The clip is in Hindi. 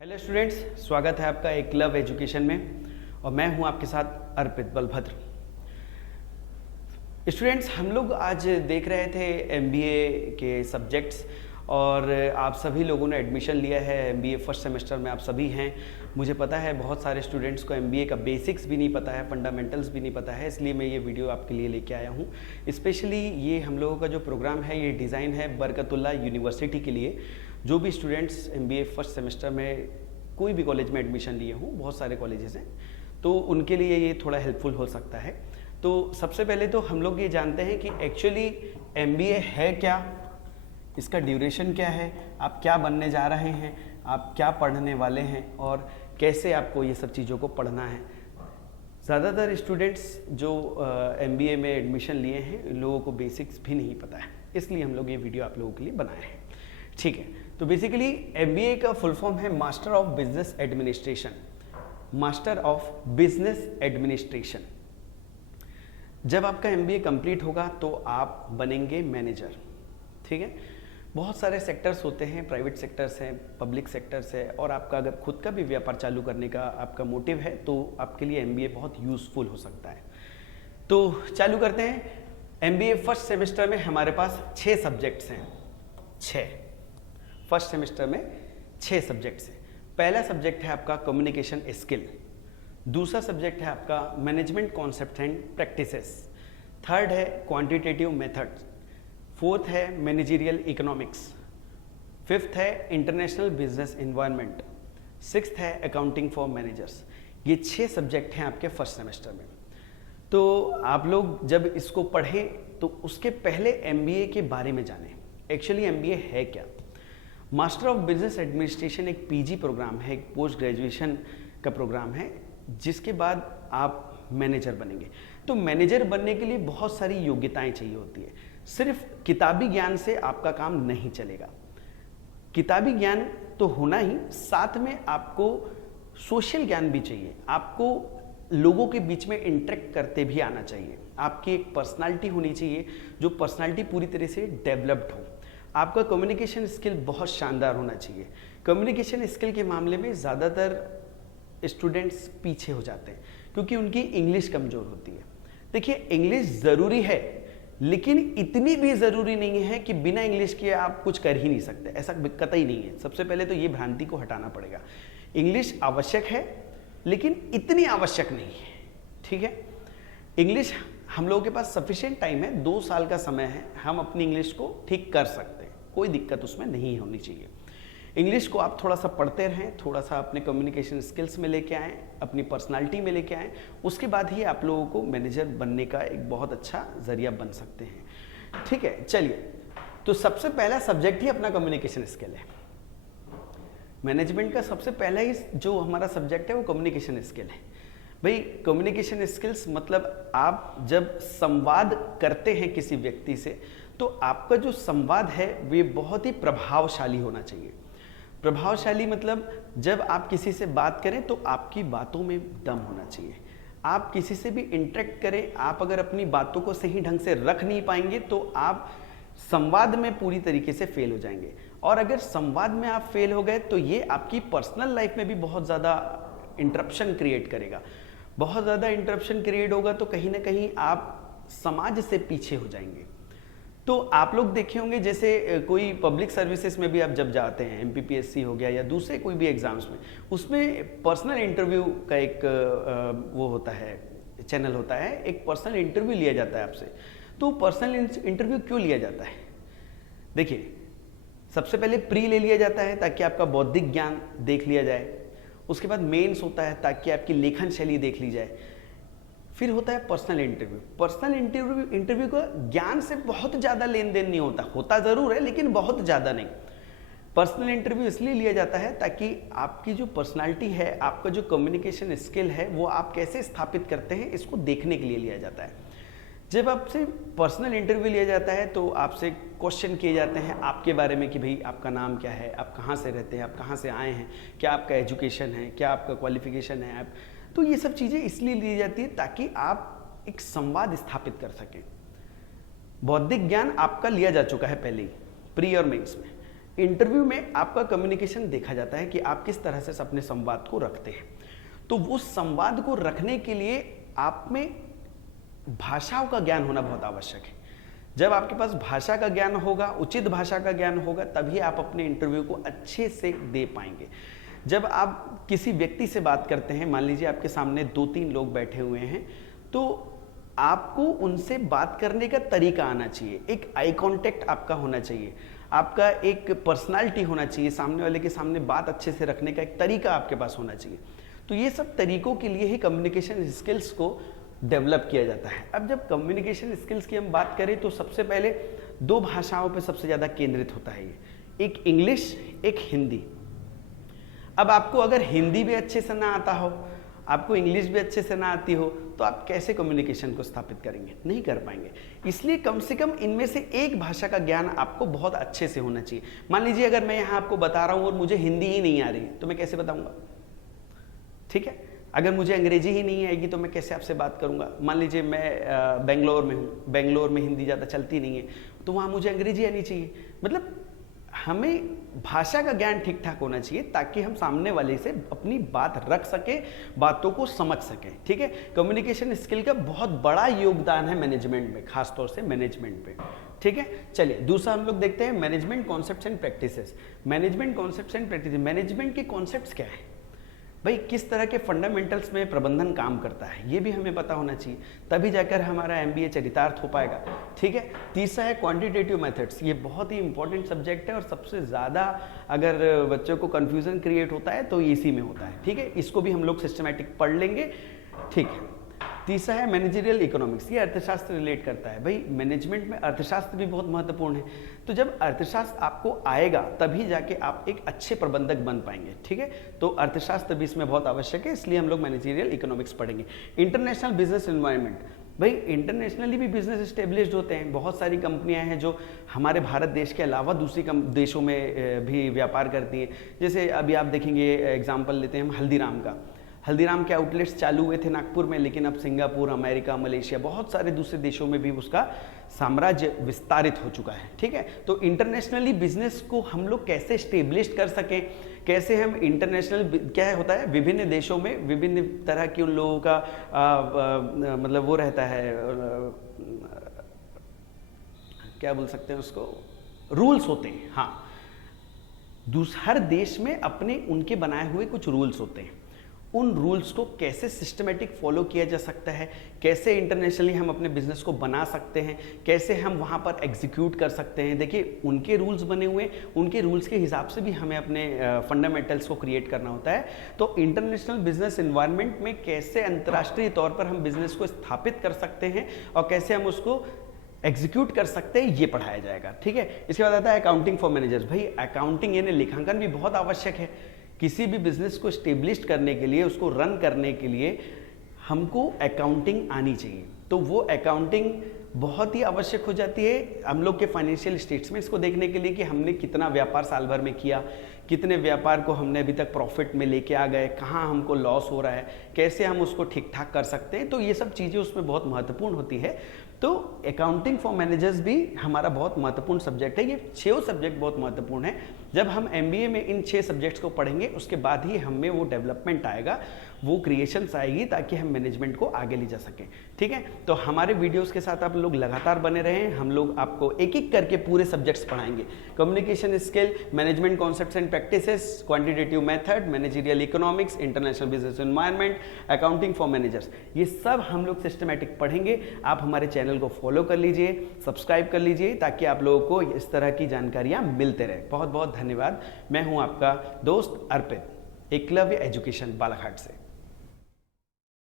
हेलो स्टूडेंट्स, स्वागत है आपका एक लव एजुकेशन में और मैं हूं आपके साथ अर्पित बलभद्र। स्टूडेंट्स, हम लोग आज देख रहे थे एमबीए के सब्जेक्ट्स और आप सभी लोगों ने एडमिशन लिया है। एमबीए फर्स्ट सेमेस्टर में आप सभी हैं। मुझे पता है बहुत सारे स्टूडेंट्स को एमबीए का बेसिक्स भी नहीं पता है, फंडामेंटल्स भी नहीं पता है, इसलिए मैं ये वीडियो आपके लिए लेके आया हूँ। स्पेशली ये हम लोगों का जो प्रोग्राम है ये डिज़ाइन है बरकतुल्लाह यूनिवर्सिटी के लिए। जो भी स्टूडेंट्स एमबीए फर्स्ट सेमेस्टर में कोई भी कॉलेज में एडमिशन लिए हों, बहुत सारे कॉलेजेस हैं, तो उनके लिए ये थोड़ा हेल्पफुल हो सकता है। तो सबसे पहले तो हम लोग ये जानते हैं कि एक्चुअली एमबीए है क्या, इसका ड्यूरेशन क्या है, आप क्या बनने जा रहे हैं, आप क्या पढ़ने वाले हैं और कैसे आपको ये सब चीज़ों को पढ़ना है। ज़्यादातर स्टूडेंट्स जो एमबीए में एडमिशन लिए हैं इन लोगों को बेसिक्स भी नहीं पता है, इसलिए हम लोग ये वीडियो आप लोगों के लिए बनाए हैं। ठीक है, तो बेसिकली एमबीए का फुल फॉर्म है master of business administration. Master of business administration. जब आपका एमबीए कंप्लीट होगा तो आप बनेंगे मैनेजर। ठीक है, बहुत सारे सेक्टर्स होते हैं, प्राइवेट सेक्टर्स हैं, पब्लिक सेक्टर्स है, और आपका अगर खुद का भी व्यापार चालू करने का आपका मोटिव है तो आपके लिए एमबीए बहुत यूजफुल हो सकता है। तो चालू करते हैं। एमबीए फर्स्ट सेमेस्टर में हमारे पास 6 सब्जेक्ट्स हैं। 6 फर्स्ट सेमेस्टर में 6 सब्जेक्ट्स हैं। पहला सब्जेक्ट है आपका कम्युनिकेशन स्किल, दूसरा सब्जेक्ट है आपका management concept and practices, third है क्वांटिटेटिव मेथड्स, फोर्थ है मैनेजरियल इकोनॉमिक्स, फिफ्थ है इंटरनेशनल बिजनेस एनवायरनमेंट, सिक्स्थ है अकाउंटिंग फॉर मैनेजर्स। ये 6 सब्जेक्ट हैं आपके फर्स्ट सेमेस्टर में। तो आप लोग जब इसको पढ़ें तो उसके पहले एमबीए के बारे में जानें। एक्चुअली एमबीए है क्या। मास्टर ऑफ बिजनेस एडमिनिस्ट्रेशन एक पीजी प्रोग्राम है, एक पोस्ट ग्रेजुएशन का प्रोग्राम है, जिसके बाद आप मैनेजर बनेंगे। तो मैनेजर बनने के लिए बहुत सारी योग्यताएं चाहिए होती है। सिर्फ किताबी ज्ञान से आपका काम नहीं चलेगा। किताबी ज्ञान तो होना ही, साथ में आपको सोशल ज्ञान भी चाहिए। आपको लोगों के बीच में इंटरेक्ट करते भी आना चाहिए। आपकी एक पर्सनालिटी होनी चाहिए, जो पर्सनालिटी पूरी तरह से डेवलप्ड हो। आपका कम्युनिकेशन स्किल बहुत शानदार होना चाहिए। कम्युनिकेशन स्किल के मामले में ज़्यादातर स्टूडेंट्स पीछे हो जाते हैं क्योंकि उनकी इंग्लिश कमज़ोर होती है। देखिए, इंग्लिश ज़रूरी है, लेकिन इतनी भी ज़रूरी नहीं है कि बिना इंग्लिश के आप कुछ कर ही नहीं सकते। ऐसा कतई नहीं है। सबसे पहले तो ये भ्रांति को हटाना पड़ेगा। इंग्लिश आवश्यक है, लेकिन इतनी आवश्यक नहीं है। ठीक है, इंग्लिश हम लोगों के पास सफिशिएंट टाइम है, 2 साल का समय है, हम अपनी इंग्लिश को ठीक कर सकते हैं, कोई दिक्कत उसमें नहीं होनी चाहिए। इंग्लिश को आप थोड़ा सा पढ़ते रहें, थोड़ा सा अपने कम्युनिकेशन स्किल्स में लेके आएँ, अपनी पर्सनालिटी में लेके आएँ, उसके बाद ही आप लोगों को मैनेजर बनने का एक बहुत अच्छा जरिया बन सकते हैं। ठीक है, चलिए, तो सबसे पहला सब्जेक्ट ही अपना कम्युनिकेशन स्किल है। मैनेजमेंट का सबसे पहला ही जो हमारा सब्जेक्ट है वो कम्युनिकेशन स्किल है। भाई, कम्युनिकेशन स्किल्स मतलब आप जब संवाद करते हैं किसी व्यक्ति से, तो आपका जो संवाद है वे बहुत ही प्रभावशाली होना चाहिए। प्रभावशाली मतलब जब आप किसी से बात करें तो आपकी बातों में दम होना चाहिए। आप किसी से भी इंटरेक्ट करें, आप अगर अपनी बातों को सही ढंग से रख नहीं पाएंगे तो आप संवाद में पूरी तरीके से फेल हो जाएंगे। और अगर संवाद में आप फेल हो गए तो ये आपकी पर्सनल लाइफ में भी बहुत ज़्यादा इंटरप्शन क्रिएट करेगा। बहुत ज़्यादा इंटरप्शन क्रिएट होगा तो कहीं ना कहीं आप समाज से पीछे हो जाएंगे। तो आप लोग देखे होंगे, जैसे कोई पब्लिक सर्विसेज में भी आप जब जाते हैं, एमपीपीएससी हो गया या दूसरे कोई भी एग्जाम्स में, उसमें पर्सनल इंटरव्यू का एक वो होता है, चैनल होता है, एक पर्सनल इंटरव्यू लिया जाता है आपसे। तो पर्सनल इंटरव्यू क्यों लिया जाता है? देखिए, सबसे पहले प्री ले लिया जाता है ताकि आपका बौद्धिक ज्ञान देख लिया जाए। उसके बाद मेंस होता है ताकि आपकी लेखन शैली देख ली जाए। फिर होता है पर्सनल इंटरव्यू। पर्सनल इंटरव्यू का ज्ञान से बहुत ज़्यादा लेन देन नहीं होता, होता ज़रूर है लेकिन बहुत ज़्यादा नहीं। पर्सनल इंटरव्यू इसलिए लिया जाता है ताकि आपकी जो पर्सनालिटी है, आपका जो कम्युनिकेशन स्किल है, वो आप कैसे स्थापित करते हैं, इसको देखने के लिए लिया जाता है। जब आपसे पर्सनल इंटरव्यू लिया जाता है तो आपसे क्वेश्चन किए जाते हैं आपके बारे में कि भाई आपका नाम क्या है, आप कहाँ से रहते हैं, आप कहाँ से आए हैं, क्या आपका एजुकेशन है, क्या आपका क्वालिफिकेशन है। आप तो ये सब चीज़ें इसलिए ली जाती है ताकि आप एक संवाद स्थापित कर सकें। बौद्धिक ज्ञान आपका लिया जा चुका है पहले ही, प्री और मेंस में। इंटरव्यू में आपका कम्युनिकेशन देखा जाता है कि आप किस तरह से अपने संवाद को रखते हैं। तो वो संवाद को रखने के लिए आप में भाषाओं का ज्ञान होना बहुत आवश्यक है। जब आपके पास भाषा का ज्ञान होगा, उचित भाषा का ज्ञान होगा, तभी आप अपने इंटरव्यू को अच्छे से दे पाएंगे। जब आप किसी व्यक्ति से बात करते हैं, मान लीजिए आपके सामने 2-3 लोग बैठे हुए हैं, तो आपको उनसे बात करने का तरीका आना चाहिए, एक आई कांटेक्ट आपका होना चाहिए, आपका एक पर्सनालिटी होना चाहिए, सामने वाले के सामने बात अच्छे से रखने का एक तरीका आपके पास होना चाहिए। तो ये सब तरीकों के लिए ही कम्युनिकेशन स्किल्स को डेवलप किया जाता है। अब जब कम्युनिकेशन स्किल्स की हम बात करें तो सबसे पहले 2 भाषाओं पे सबसे ज़्यादा केंद्रित होता है ये, एक इंग्लिश, एक हिंदी। अब आपको अगर हिंदी भी अच्छे से ना आता हो, आपको इंग्लिश भी अच्छे से ना आती हो, तो आप कैसे कम्युनिकेशन को स्थापित करेंगे? नहीं कर पाएंगे। इसलिए कम से कम इनमें से एक भाषा का ज्ञान आपको बहुत अच्छे से होना चाहिए। मान लीजिए अगर मैं यहाँ आपको बता रहा हूँ और मुझे हिंदी ही नहीं आ रही, तो मैं कैसे बताऊँगा? ठीक है, अगर मुझे अंग्रेजी ही नहीं आएगी तो मैं कैसे आपसे बात करूंगा? मान लीजिए मैं बेंगलोर में हूँ, बेंगलोर में हिंदी ज़्यादा चलती नहीं है, तो वहाँ मुझे अंग्रेजी आनी चाहिए। मतलब हमें भाषा का ज्ञान ठीक ठाक होना चाहिए ताकि हम सामने वाले से अपनी बात रख सके, बातों को समझ सकें। ठीक है, कम्युनिकेशन स्किल का बहुत बड़ा योगदान है मैनेजमेंट में, खासतौर से मैनेजमेंट पे। ठीक है, चलिए दूसरा हम लोग देखते हैं management concepts and practices. Management concepts and practices, management के कॉन्सेप्ट्स क्या है भाई? किस तरह के फंडामेंटल्स में प्रबंधन काम करता है, ये भी हमें पता होना चाहिए, तभी जाकर हमारा MBA चरितार्थ हो पाएगा। ठीक है, तीसरा है क्वांटिटेटिव मेथड्स। ये बहुत ही इंपॉर्टेंट सब्जेक्ट है और सबसे ज़्यादा अगर बच्चों को कन्फ्यूजन क्रिएट होता है तो इसी में होता है। ठीक है, इसको भी हम लोग सिस्टमैटिक पढ़ लेंगे। ठीक है, तीसरा है मैनेजरियल इकोनॉमिक्स। ये अर्थशास्त्र रिलेट करता है। भाई मैनेजमेंट में अर्थशास्त्र भी बहुत महत्वपूर्ण है। तो जब अर्थशास्त्र आपको आएगा तभी जाके आप एक अच्छे प्रबंधक बन पाएंगे। ठीक है, तो अर्थशास्त्र भी इसमें बहुत आवश्यक है, इसलिए हम लोग मैनेजरियल इकोनॉमिक्स पढ़ेंगे। इंटरनेशनल बिजनेस एनवायरनमेंट, भाई इंटरनेशनली भी बिजनेस एस्टेब्लिश्ड होते हैं। बहुत सारी कंपनियां हैं जो हमारे भारत देश के अलावा दूसरी देशों में भी व्यापार करती हैं। जैसे अभी आप देखेंगे, एग्जाम्पल लेते हैं हम हल्दीराम का। हल्दीराम के आउटलेट्स चालू हुए थे नागपुर में, लेकिन अब सिंगापुर, अमेरिका, मलेशिया, बहुत सारे दूसरे देशों में भी उसका साम्राज्य विस्तारित हो चुका है। ठीक है, तो इंटरनेशनली बिजनेस को हम लोग कैसे स्टेब्लिश कर सकें, कैसे हम इंटरनेशनल, क्या होता है विभिन्न देशों में विभिन्न तरह की उन लोगों का मतलब वो रहता है, क्या बोल सकते हैं उसको, रूल्स होते हैं। हाँ, हर देश में अपने उनके बनाए हुए कुछ रूल्स होते हैं। उन रूल्स को कैसे सिस्टमेटिक फॉलो किया जा सकता है, कैसे इंटरनेशनली हम अपने बिजनेस को बना सकते हैं, कैसे हम वहाँ पर एग्जीक्यूट कर सकते हैं। देखिए उनके रूल्स बने हुए, उनके रूल्स के हिसाब से भी हमें अपने फंडामेंटल्स को क्रिएट करना होता है। तो इंटरनेशनल बिजनेस एनवायरनमेंट में कैसे अंतर्राष्ट्रीय तौर पर हम बिजनेस को स्थापित कर सकते हैं और कैसे हम उसको एग्जीक्यूट कर सकते हैं, ये पढ़ाया जाएगा। ठीक है, इसके बाद आता है अकाउंटिंग फॉर मैनेजर्स। भाई अकाउंटिंग यानी लेखांकन भी बहुत आवश्यक है। किसी भी बिजनेस को स्टेब्लिश करने के लिए, उसको रन करने के लिए हमको अकाउंटिंग आनी चाहिए। तो वो अकाउंटिंग बहुत ही आवश्यक हो जाती है हम लोग के फाइनेंशियल स्टेटमेंट्स को देखने के लिए कि हमने कितना व्यापार साल भर में किया, कितने व्यापार को हमने अभी तक प्रॉफिट में लेके आ गए, कहाँ हमको लॉस हो रहा है, कैसे हम उसको ठीक ठाक कर सकते हैं। तो ये सब चीज़ें उसमें बहुत महत्वपूर्ण होती है। तो अकाउंटिंग फॉर मैनेजर्स भी हमारा बहुत महत्वपूर्ण सब्जेक्ट है। ये 6 सब्जेक्ट बहुत महत्वपूर्ण है। जब हम MBA में इन 6 सब्जेक्ट्स को पढ़ेंगे उसके बाद ही हमें वो डेवलपमेंट आएगा, वो क्रिएशंस आएगी ताकि हम मैनेजमेंट को आगे ले जा सकें। ठीक है, तो हमारे वीडियोस के साथ आप लोग लगातार बने रहें। हम लोग आपको एक एक करके पूरे सब्जेक्ट्स पढ़ाएंगे। Communication skill, management concepts and practices, quantitative method, managerial economics, international business environment, accounting for managers, ये सब हम लोग सिस्टमैटिक पढ़ेंगे। आप हमारे चैनल को फॉलो कर लीजिए, सब्सक्राइब कर लीजिए ताकि आप लोगों को इस तरह की जानकारियां मिलते रहे। बहुत बहुत धन्यवाद। मैं हूं आपका दोस्त अर्पित, एकलव्य एजुकेशन बालाघाट से।